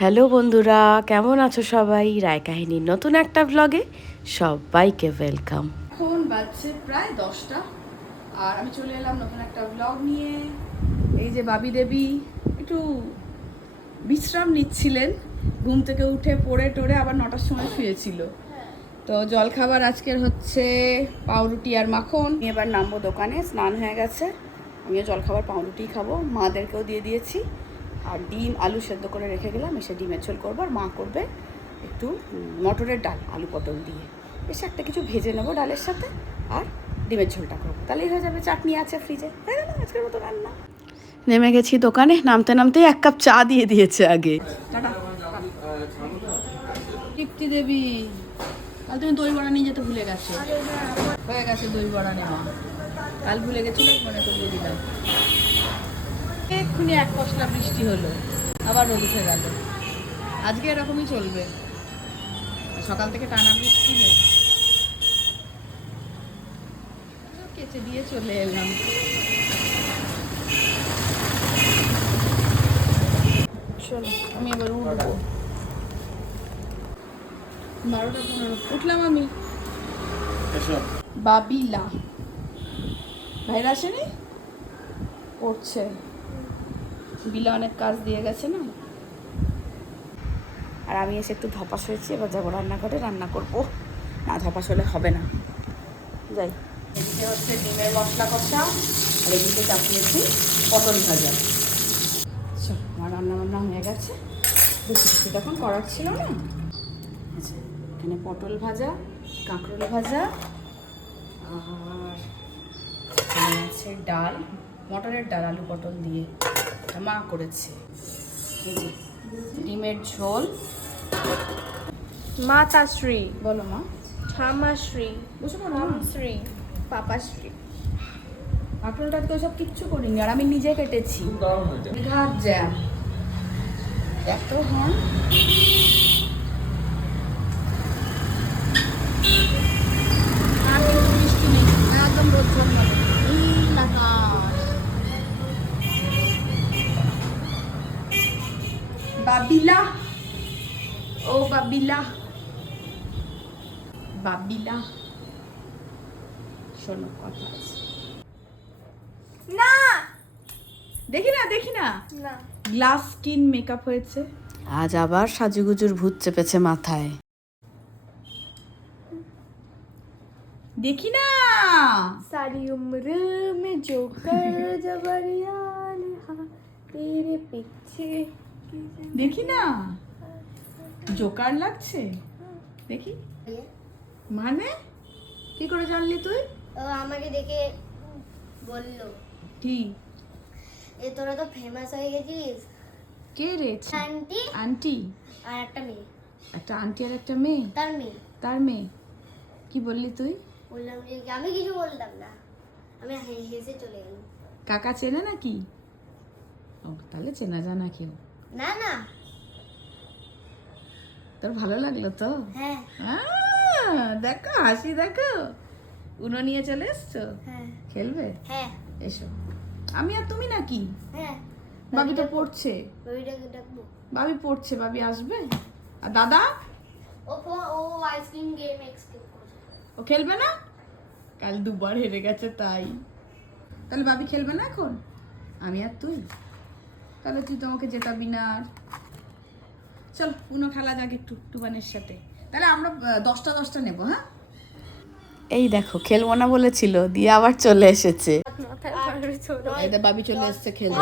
Hello বন্ধুরা, কেমন আছো সবাই? রায় কাহিনীর নতুন একটা ব্লগে সবাইকে ওয়েলকাম এখন বাজছে প্রায় দশটা, আর আমি চলে এলাম নতুন একটা ব্লগ নিয়ে। এই যে বাবি দেবী একটু বিশ্রাম নিচ্ছিলেন, ঘুম থেকে উঠে পড়ে টোড়ে আবার নটার সময় শুয়েছিল। তো জলখাবার আজকের হচ্ছে পাউরুটি আর মাখন। এবার নামবো দোকানে, স্নান হয়ে গেছে। আমিও জলখাবার পাউরুটি খাব, মাদেরকেও দিয়ে দিয়েছি। আর ডিম আলু সেদ্ধ করে রেখে গেলাম এসে ডিমের ঝোল করব। আর মা করবে একটু মটরের ডাল আলু পটল দিয়ে। বেশ একটা কিছু ভেজে নেব ডালের সাথে আর ডিমের ঝোলটা করব। তাহলেই হয়ে যাবে চাটনি আছে ফ্রিজে হয়ে গেল আজকের মতো রান্না। নেমে গেছি দোকানে নামতে নামতে এক কাপ চা দিয়ে দিয়েছে আগে। তৃপ্তি দেবী কাল তুমি দই বড়া নিয়ে যেতে ভুলে গেছো? হয়ে গেছে দই বড়া নেওয়া। কাল ভুলে গেছিল মনে করিয়ে দিলাম। এক্ষুনি এক পশলা বৃষ্টি হলো আবার রোদ উঠে গেল। আজকে এরকমই চলবে। সকাল থেকে টানা বৃষ্টি নেই। কেচে দিয়ে চলে এলাম। চলো আমি এবার উঠবো। বারোটা পনেরো উঠলাম আমি। বাবিলা। ভাইরা আসেনি? পড়ছে। বিলা অনেক কাজ দিয়ে গেছে না। আর আমি এসে একটু ধপাস হয়েছি এবার যাব রান্নাঘরে রান্না করব। না ধপাস হলে হবে না। যাই। এদিকে হচ্ছে ডিমের মশলা কষা আর এদিকে চাপিয়েছি পটল ভাজা। আচ্ছা আমার রান্না বান্না হয়ে গেছে। কিছু তখন করার ছিল না। আচ্ছা এখানে পটল ভাজা কাঁকরোল ভাজা আর আছে ডাল মটরের ডাল আলু পটল দিয়ে। মা করেছে। এই যে ডিমের ঝোল। মাতাশ্রী বলো মা। ঠামাশ্রী পারো না শ্রী পাপাশ্রী। কাঁকরোলটা তো সব কিচ্ছু করিনি আর আমি নিজে কেটেছি। ঘাট জ্যাম। এত হন। আর কিন্তু বৃষ্টি নেই। একদম রোদ বাবিলা ও বাবিলা বাবিলা শোনো কথা না! দেখি না দেখি না? গ্লাস স্কিন মেকআপ হয়েছে। আজ আবার সাজুগুজুর ভূত চেপেছে মাথায়। দেখি না। সারি উম্র মে জোকর জবরিয়ান তেরে পিছে দেখি না। জোকার লাগছে? দেখি। মানে? কি করে জানলি তুই? ও আমাকে দেখে বলল। কি এ তোরা তো ফেমাস হয়ে গেছিস কে রে? আন্টি। আন্টি? আর একটা মেয়ে। একটা আন্টি আর একটা মেয়ে? তার মেয়ে। তার মেয়ে। কি বললি তুই? বললাম যে আমি কিছু বললাম না। আমি হেসে চলে গেলাম। কাকা চেনে নাকি? ও তাহলে চেনা জানা কেউ। না না। তোর ভালো লাগল তো? হ্যাঁ। দেখো হাসি দেখো। উনো নিয়ে চলে এসছো? হ্যাঁ। খেলবে? হ্যাঁ। এসো। আমি আর তুমি নাকি? হ্যাঁ। বাবি তো পড়ছে। বেবিটাকে ডাকবো। বাবি পড়ছে বাবি আসবে? আর দাদা? ও ও আইসক্রিম গেম করছে। ও খেলবে না? কাল দুবার হেরে গেছে তাই। তাহলে বাবি খেলবে না এখন? আমি আর তুই? তাহলে তুই তো আমাকে জেতাবি না আর। চল উনো খেলা যাক একটু টুবানের সাথে। তাহলে আমরা দশটা দশটা নেব হ্যাঁ? এই দেখো খেলব না বলেছিল দিয়ে আবার চলে এসেছে। বাবি চলে এসছে খেলতে।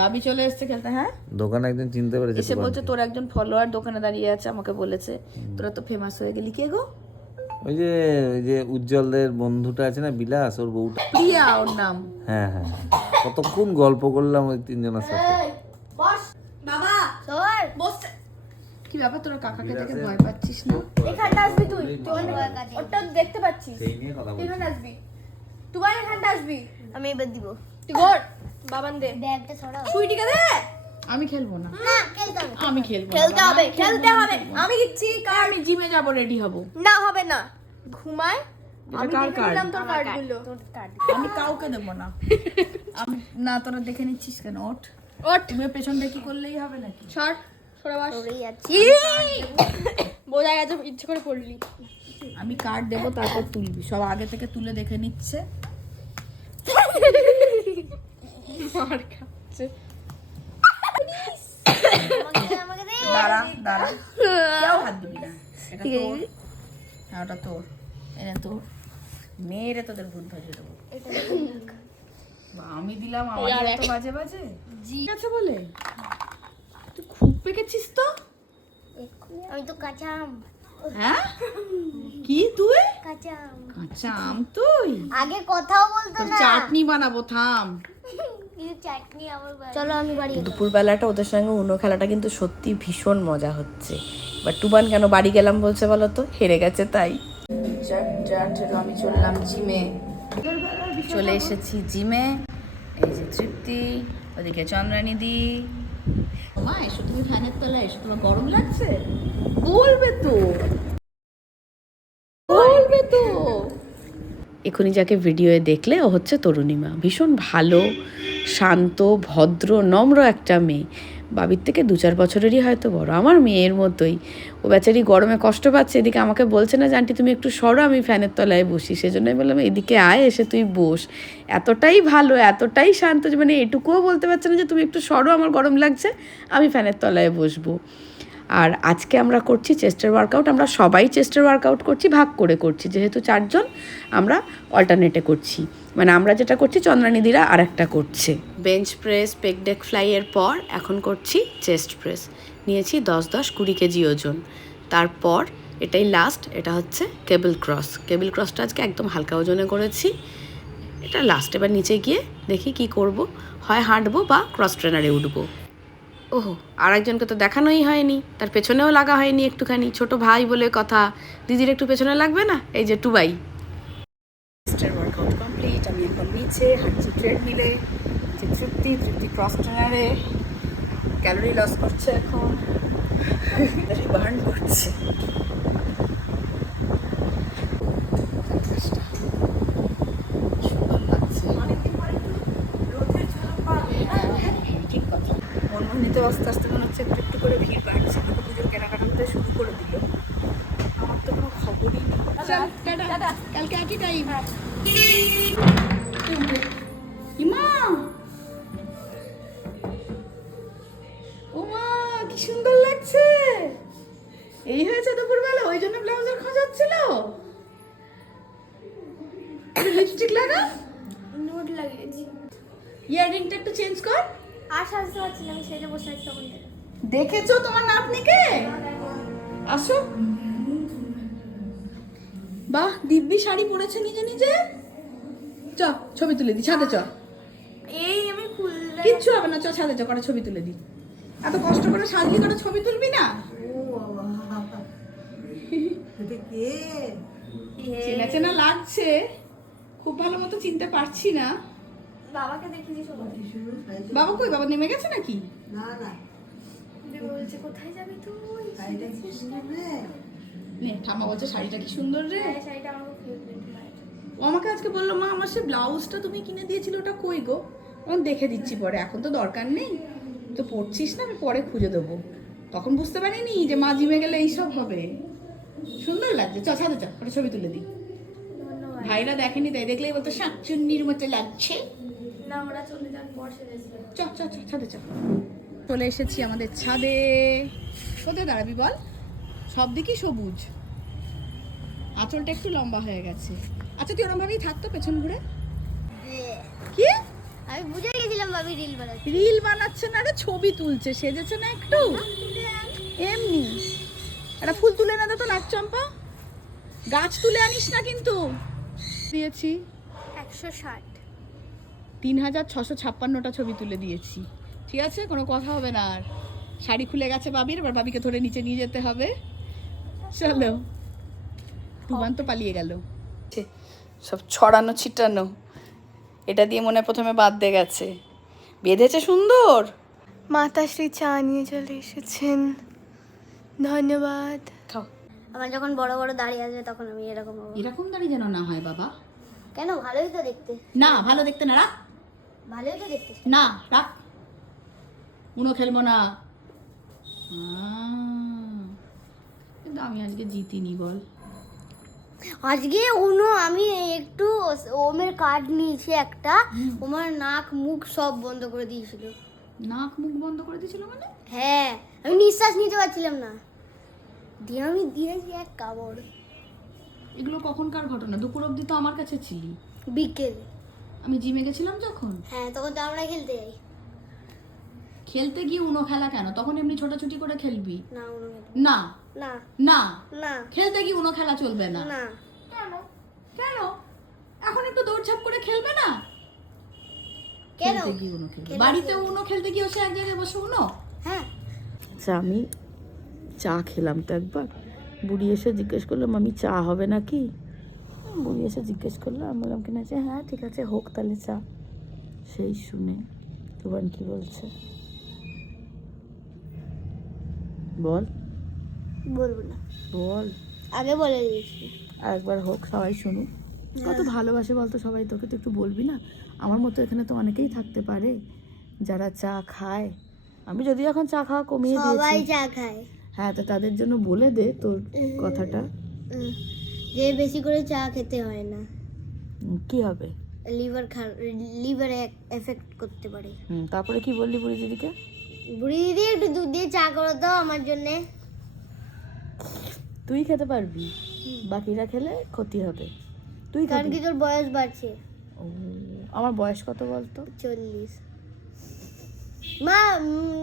বাবি চলে এসছে খেলতে হ্যাঁ? দোকানে একদিন চিনতে পেরেছে এসে বলছে তোর একজন ফলোয়ার দোকানে দাঁড়িয়ে আছে আমাকে বলেছে। তোরা তো ফেমাস হয়ে গেলি। কে গো? ওই যে ওই যে উজ্জ্বলদের বন্ধুটা আছে না বিলাস ওর বউটা। প্রিয়া ওর নাম। হ্যাঁ হ্যাঁ কতক্ষণ গল্প করলাম ওই তিনজনের সাথে? বাবা কি ব্যাপার তোরা কাকাকে দেখে ভয় পাচ্ছিস না? এখানটা আসবি তুই। ওটা দেখতে পাচ্ছিস। সেই নিয়ে কথা তুই এখানে আসবি। তুই এখানটা আসবি। আমি এবার দিব। তুই ঘর বাবান দে। ব্যাগটা সুইটিকে দে। আমি খেলব না। আমি খেলব খেলতে হবে আমি খেলতে হবে। আমি দিচ্ছি কার আমি জিমে যাব রেডি হব। না হবে না। ঘুমায়। আমি তোর কার্ডগুলো আমি কাউকে দেবো না। আমি না তোরা দেখে নিচ্ছিস কেন? ওঠ। ওঠ। তুমি পেছন দেখি করলেই হবে নাকি? সর সরে বাস। বোঝা গেছে ইচ্ছে করে পড়লি আমি কার্ড দেবো তারপর তুলবি। সব আগে থেকে তুলে দেখে নিচ্ছে। মার খাচ্ছে। দাঁড়া দাঁড়া। কেউ হাত দিবি না। এটা তোর। হ্যাঁ ওটা তোর। এটা তোর। মেয়েরে তোদের ভূত ভাজে দেবো। আমি দিলাম আমার এত বাজে বাজে? জি। আছে বলে? তুই খুব পেকেছিস তো? আমি তো কাঁচা আম। হ্যাঁ? কি তুই? কাঁচা আম। কাঁচা আম তুই? আগে কথাও বলতো না। চাটনি বানাবো থাম। চলো আমি বাড়ি দুপুরবেলাটা ওদের সঙ্গে উনো খেলাটা কিন্তু সত্যি ভীষণ মজা হচ্ছে। এবার টুবান কেন বাড়ি গেলাম বলছে বলো তো? হেরে গেছে তাই। আমি চললাম জিমে। চলে এসেছি জিমে। এই যে তৃপ্তি ওদিকে চন্দ্রানী দি। মা এসো তুমি ফ্যানের তলায় এসো তোমার গরম লাগছে? বলবে তো। বলবে তো। এখনই যাকে ভিডিওয়ে দেখলে ও হচ্ছে তরুণীমা। ভীষণ ভালো। শান্ত, ভদ্র, নম্র একটা মেয়ে। বাবির থেকে দু চার বছরেরই হয়তো বড়। আমার মেয়ের মতোই। ও বেচারি গরমে কষ্ট পাচ্ছে, এদিকে আমাকে বলছে না, যে আন্টি তুমি একটু সরো, আমি ফ্যানের তলায় বসি। সেজন্যই বললাম, এদিকে আয়, এসে তুই বস। এতটাই ভালো, এতটাই শান্ত মানে এটুকুও বলতে পারছে না যে, তুমি একটু সরো, আমার গরম লাগছে, আমি ফ্যানের তলায় বসবো। আর আজকে আমরা করছি চেস্টের ওয়ার্কআউট আমরা সবাই চেস্টের ওয়ার্কআউট করছি, ভাগ করে করছি। যেহেতু চারজন, আমরা অল্টারনেটে করছি। মানে আমরা যেটা করছি চন্দ্রানিদিরা আর একটা করছে বেঞ্চ প্রেস পেকডেক ফ্লাইয়ের পর এখন করছি চেস্ট প্রেস নিয়েছি দশ দশ কুড়ি কেজি ওজন। তারপর এটাই লাস্ট এটা হচ্ছে কেবল ক্রস কেবল ক্রসটা আজকে একদম হালকা ওজনে করেছি। এটা লাস্ট এবার নিচে গিয়ে দেখি কি করব। হয় হাঁটবো বা ক্রস ট্রেনারে উঠবো। ওহো আর একজনকে তো দেখানোই হয়নি। তার পেছনেও লাগা হয়নি একটুখানি। ছোট ভাই বলে কথা। দিদির একটু পেছনে লাগবে না? এই যে টুবাই। ওয়ার্কআউট কমপ্লিট আমি যে ক্রস ট্রেনারে ক্যালোরি লস করছে এখন। বার্ন করছে সুন্দর লাগছে ঠিক কথা মনমোহনীতে আস্তে আস্তে মনে হচ্ছে একটু একটু করে ভিড় বাড়ছে। লোকে পুজোর কেনাকাটা করতে শুরু করে দিল। আমার তো কোনো খবরই নেই। কালকে একই টাইম ইমা! ওমা কি সুন্দর লাগছে। এই হয়েছে দুপুরবেলা ওই জন্য ব্লাউজের খোঁজ হচ্ছিল। লিপস্টিক লাগা নোট লাগিয়েছি। ইয়াররিংটা একটু চেঞ্জ কর। আর সাজতে পারছি না আমি সেটা বসে আছি তখন। দেখেছ তোমার নাতনিকে? আসো। বাহ দিব্যি শাড়ি পরেছে নিজে নিজে? চ ছবি তুলে দি ছাদে চ। এই আমি খুললে কিচ্ছু হবে না চ ছাদে চ কটা ছবি তুলে দি। এত কষ্ট করে সাজলি কটা ছবি তুলবি না? চেনা চেনা লাগছে। খুব ভালো মতো চিনতে পারছি না। বাবাকে সবাই বাবা কই? বাবা নেমে গেছে নাকি? দিয়ে বলছে কোথায় যাবি তুই? নে ঠাম্মা বলছে শাড়িটা কি সুন্দর রে? হ্যাঁ শাড়িটা আমার ও আমাকে আজকে বলল মা আমার সে ব্লাউজটা তুমি কিনে দিয়েছিলে ওটা কই গো? আমি দেখে দিচ্ছি পরে এখন তো দরকার নেই। তো পড়ছিস না আমি পরে খুঁজে দেবো। তখন বুঝতে পারিনি যে মা জিমে গেলে এইসব হবে। সুন্দর লাগছে। চ ছাদে চ ওটা ছবি তুলে দিই। ধন্যবাদ। ভাইরা দেখেনি তাই দেখলেই বলতো শাকচুন্নির মতো লাগছে। না ওরা চলে যান চ চ চ ছাদে চ। চলে এসেছি আমাদের ছাদে। কোথায় দাঁড়াবি বল? সব দিকই সবুজ। আঁচলটা একটু লম্বা হয়ে গেছে। আচ্ছা তুই ওরম ভাবেই থাকতো পেছন ঘুরে। কি? আমি বুঝে গেছিলাম ভাবি রিল বানাচ্ছি। রিল বানাচ্ছে না রে ছবি তুলছে। সেজেছে না একটু? এমনি। একটা ফুল তুলে না তো লাট চম্পা। গাছ তুলে আনিস না কিন্তু। দিয়েছি। একশো ষাট। তিন হাজার ছশো ছাপ্পান্নটা ছবি তুলে দিয়েছি। ঠিক আছে? কোনো কথা হবে না আর। শাড়ি খুলে গেছে বাবির এবার বাবিকে ধরে নিচে নিয়ে যেতে হবে। চলো। টুবান তো পালিয়ে গেল। সব ছড়ানো ছিটানো এটা দিয়ে মনে হয় প্রথমে বাদ দিয়ে গেছে। বেঁধেছে সুন্দর। মাতাশ্রী চা নিয়ে চলে এসেছেন। ধন্যবাদ। খাও। আমার যখন বড় বড় দাড়ি আসবে তখন আমি এরকম এরকম দাঁড়িয়ে যেন না হয় বাবা। কেন? ভালোই তো দেখতে। না ভালো দেখতে না। রাখ। ভালোই তো দেখতে না রাখ। উনো খেলব না। কিন্তু আমি আজকে জিতিনি বল। আজকে উনো আমি একটু ওমের কার্ড নিয়েছি একটা। ওমার নাক মুখ সব বন্ধ করে দিয়েছিল। নাক মুখ বন্ধ করে দিয়েছিল মানে? হ্যাঁ আমি নিঃশ্বাস নিতে পারছিলাম না। দিয়ে আমি দিয়েছি এক কামড়। এগুলো কখনকার ঘটনা? দুপুর অবধি তো আমার কাছে ছিলি। বিকেল। আমি জিমে গেছিলাম যখন? হ্যাঁ তখন তো আমরা খেলতে যাই। খেলতে গিয়ে উনো খেলা কেন? তখন এমনি ছোটাছুটি করে খেলবি? না উনো না। না? না। না? খেলতে গিয়ে উনো খেলা চলবে না? না। কেন? কেন? এখন একটু দৌড়ঝাঁপ করে খেলবে না? কেন? বাড়িতে উনো খেলতে গিয়ে সে এক জায়গায় বসে উনো? হ্যাঁ। আচ্ছা আমি চা খেলাম তো একবার। বুড়ি এসে জিজ্ঞেস করলাম আমি চা হবে নাকি? বুড়ি এসে জিজ্ঞেস করল। আমি বললাম কিনা যে হ্যাঁ ঠিক আছে হোক তাহলে চা। সেই শুনে তোমার কি বলছে? বল। বলব না। বল। আগে বলে দিয়েছি। আর একবার হোক সবাই শুনুক। কত ভালোবাসে বলতো সবাই তোকে তো একটু বলবি না? আমার মতো এখানে তো অনেকেই থাকতে পারে যারা চা খায়। আমি যদি এখন চা খাওয়া কমিয়ে সবাই চা খায়। হ্যাঁ তো তাদের জন্য বলে দে তোর কথাটা। যে বেশি করে চা খেতে হয় না। কি হবে? লিভার লিভার এফেক্ট করতে পারে। হুম তারপরে কি বললি বুড়ি দিদিকে? বুড়ি দিদি একটু দুধ দিয়ে চা করো তো আমার জন্যে। তুই খেতে পারবি? বাকিরা খেলে ক্ষতি হবে। তুই কারণ কি তোর বয়স বাড়ছে। আমার বয়স কত বলতো? চল্লিশ। মা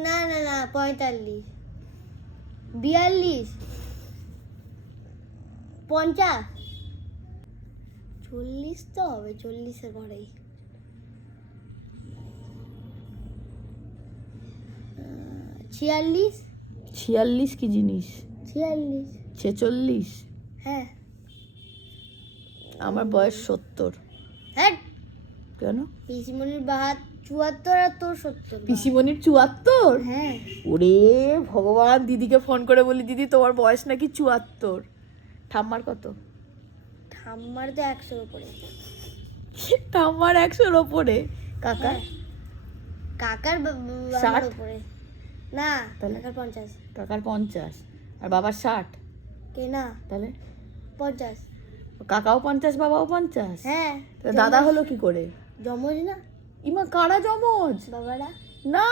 না না না পঁয়তাল্লিশ। বিয়াল্লিশ? পঞ্চাশ। চল্লিশ তো হবে চল্লিশের ঘরেই। ছিয়াল্লিশ। ছিয়াল্লিশ কি জিনিস? ছিয়াল্লিশ। ছেচল্লিশ? হ্যাঁ। আমার বয়স সত্তর। হ্যাঁ কেন? পিসিমণির বাহাত চুয়াত্তর আর তোর সত্তর পিসিমণির চুয়াত্তর? হ্যাঁ। ওরে ভগবান দিদিকে ফোন করে বলি দিদি তোমার বয়স নাকি চুয়াত্তর? ঠাম্মার কত? ঠাম্মার তো একশোর উপরে। ঠাম্মার একশোর ওপরে কাকা কাকার বা- বা- ষাট? উপরে। না তাহলে? কাকার পঞ্চাশ। কাকার পঞ্চাশ। আর বাবার ষাট? কে না? তাহলে? পঞ্চাশ। কাকাও পঞ্চাশ বাবাও পঞ্চাশ? হ্যাঁ দাদা হলো কি করে? জমজ না? ইমা কারা জমজ বাবারা। না!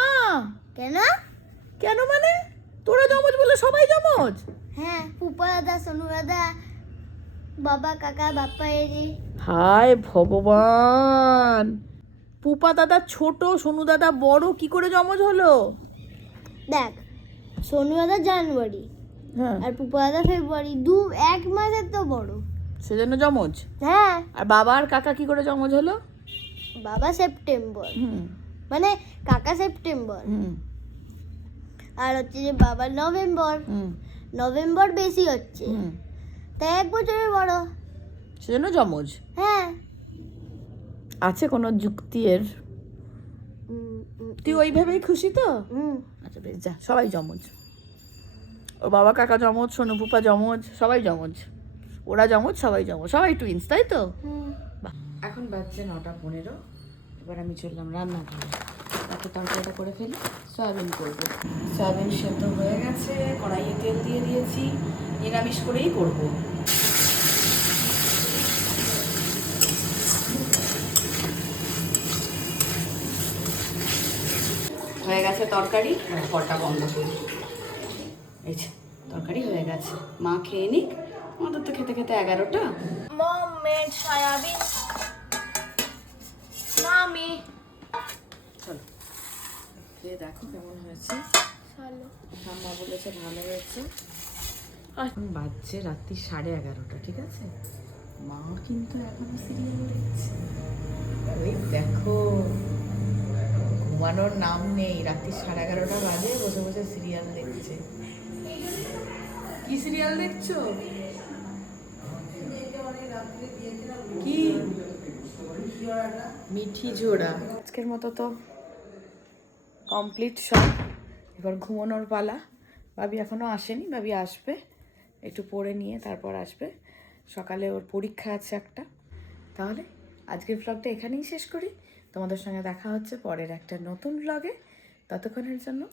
কেন? কেন মানে? তোরা জমজ বলে সবাই জমজ হ্যাঁ ফুপা দাদা সোনু দাদা বাবা কাকা বাপ্পা এজি হায় ভগবান! পুপা দাদা ছোট সোনু দাদা বড় কি করে জমজ হলো? দেখ সোনু দাদা জানুয়ারি হ্যাঁ। আর পুপা দাদা ফেব্রুয়ারি দু এক মাসের তো বড়। সেজন্য জমজ হ্যাঁ। আর বাবা আর কাকা কি করে জমজ হলো? বাবা সেপ্টেম্বর। হুম। মানে কাকা সেপ্টেম্বর। হুম। আর হচ্ছে যে বাবা নভেম্বর। হুম। নভেম্বর বেশি হচ্ছে। হুম। তাই এক বছরের বড়। সেজন্য জমজ হ্যাঁ। আছে কোনো যুক্তি এর তুই ওইভাবেই খুশি তো? হুম। আচ্ছা বেশ যা সবাই জমজ ওর বাবা কাকা জমজ সোনু পুপা জমজ সবাই জমজ ওরা জমজ সবাই জমজ সবাই টুইন্স তাই তো? হুম। এখন বাজছে নটা পনেরো এবার আমি চললাম রান্নাঘরে। তাকে তরকারিটা করে ফেলি। সয়াবিন করব। সয়াবিন সেদ্ধ হয়ে গেছে কড়াইয়ে তেল দিয়ে দিয়েছি নিরামিষ করেই করব। হয়ে গেছে তরকারি আর কটা বন্ধ করি। এই যে তরকারি হয়ে গেছে। মা খেয়ে নিক আমাদের তো খেতে খেতে এগারোটা। Mom made soybean. মামি খেয়ে দেখো কেমন হয়েছে। ঠাম্মা বলেছে ভালো হয়েছে। এখন বাজছে রাত্রি সাড়ে এগারোটা ঠিক আছে? মা কিন্তু এখনও সিরিয়াল দেখছে। ওই দেখো ঘুমানোর নাম নেই। রাত্রি সাড়ে এগারোটা বাজে বসে বসে সিরিয়াল দেখছে। কি সিরিয়াল দেখছ? কি? মিঠি ঝোড়া। আজকের মতো তো কমপ্লিট সব। এবার ঘুমানোর পালা। বাবি এখনও আসেনি বাবি আসবে। একটু পড়ে নিয়ে তারপর আসবে। সকালে ওর পরীক্ষা আছে একটা। তাহলে আজকের ব্লগটা এখানেই শেষ করি। তোমাদের সঙ্গে দেখা হচ্ছে পরের একটা নতুন ব্লগে ততক্ষণের জন্য